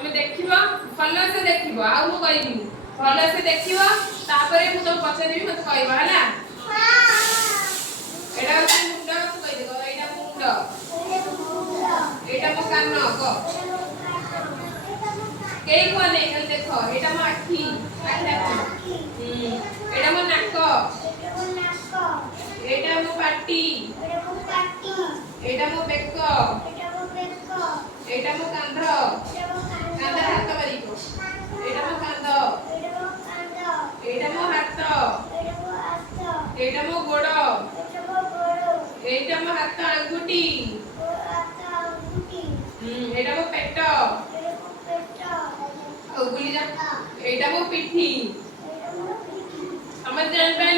তুমি দেখিব ଭଲ ସେ ଦେଖିବ ଆଉ ମୁଁ କହିବିନି ଭଲ ସେ ଦେଖିବ ତାପରେ ମୁଁ ତମକୁ ପଚାରିବି ମତେ କହିବ ହେଲା ଏଟା ହଉଛି ମୁଣ୍ଡ ତୁ କହିଦେବ ଏଇଟା ମୁଣ୍ଡ ଏଇଟା ମୋ କାନ କ କେହି କୁହନି ଖାଲି ଦେଖ ଏଇଟା ମୋ ଆଖି ଏଇଟା ମୋ ନାକ ଏଇଟା ମୋ ପାଟି ଏଇଟା ମୋ ବେକ ଏଇଟା ମୋ କାନ୍ଧ କାନ୍ଧରେ ହାତ ମାରିବ ଏଇଟା ମୋ କାନ୍ଧ ଏଇଟା ମୋ ହାତ ଏଇଟା ମୋ ଗୋଡ଼ ଏଇଟା ମୋ ହାତ ଆଙ୍ଗୁଠି ଏଇଟା ମୋ ପେଟ ଆଉ ବୁଲି ଯା ଏଇଟା ମୋ ପିଠି ସମସ୍ତେ ଜାଣିପାରିଲେ